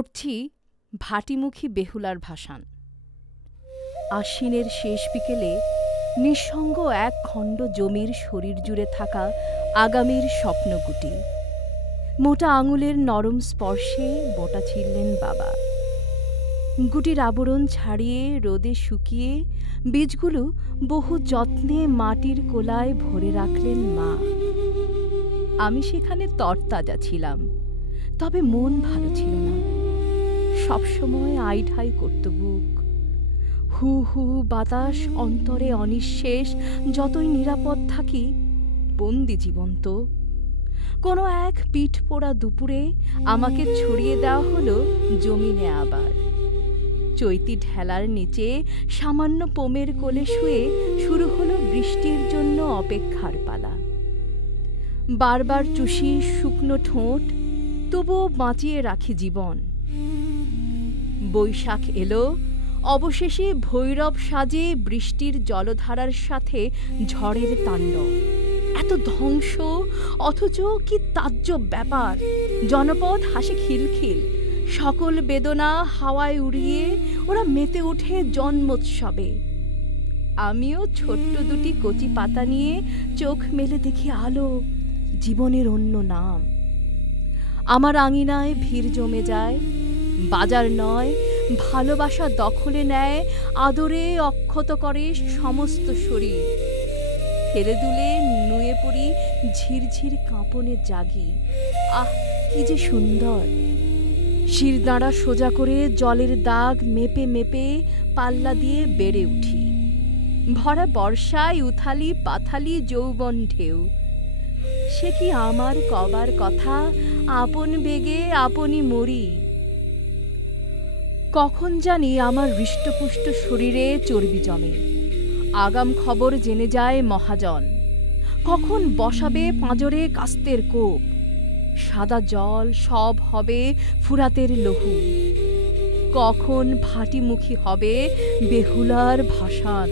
পড়ছি ভাটিমুখী বেহুলার ভাসান। আশ্বিনের শেষ বিকেলে নিঃসঙ্গ এক খণ্ড জমির শরীর জুড়ে থাকা আগামীর স্বপ্নগুটি। মোটা আঙুলের নরম স্পর্শে বোটা ছিঁড়লেন বাবা। গুটির আবরণ ছাড়িয়ে রোদে শুকিয়ে বীজগুলো বহু যত্নে মাটির কোলায় ভরে রাখলেন মা। আমি সেখানে তরতাজা ছিলাম, তবে মন ভালো ছিল না। সবসময় আইঢাই করত বুক। হু হু বাতাস অন্তরে অনিঃশেষ, যতই নিরাপদ থাকি বন্দি জীবন্ত। কোনো এক পিঠ পোড়া দুপুরে আমাকে ছড়িয়ে দেওয়া হলো জমিনে আবার। চৈতি ঢেলার নিচে সামান্য পোমের কোলে শুয়ে শুরু হলো বৃষ্টির জন্য অপেক্ষার পালা। বারবার চুষি শুকনো ঠোঁট, তবুও বাঁচিয়ে রাখি জীবন। বৈশাখ এলো, অবশেষে ভৈরব সাজে বৃষ্টির জলধারার সাথে ঝড়ের তাণ্ডব। এত ধ্বংস, অথচ কি তাজ্জব ব্যাপার! জনপদ হাসে খিলখিল, সকল বেদনা হাওয়ায় উড়িয়ে ওরা মেতে ওঠে জন্মোৎসবে। আমিও ছোট্ট দুটি কচি পাতা নিয়ে চোখ মেলে দেখি আলো, জীবনের অন্য নাম। আমার আঙিনায় ভিড় জমে যায়। বাজার নয়, ভালোবাসা দখলে নেয়, আদরে অক্ষত করে সমস্ত শরীর। হেলে দুলে নুয়ে পড়ি, ঝিরঝির কাঁপনে জাগি। আহ, কি যে সুন্দর! শিরদাঁড়া সোজা করে জলের দাগ মেপে মেপে পাল্লা দিয়ে বেড়ে উঠি। ভরা বর্ষায় উথালি পাথালি যৌবন ঢেউ। সে কি আমার কবার কথা, আপন বেগে আপনি মরি। কখন জানি আমার হৃষ্টপুষ্ট শরীরে চর্বি জমে, আগাম খবর জেনে যায় মহাজন। কখন বসাবে পাঁজরে কাস্তের কোপ, সাদা জল সব হবে ফুরাতের লহু। কখন ভাটিমুখী হবে বেহুলার ভাসান।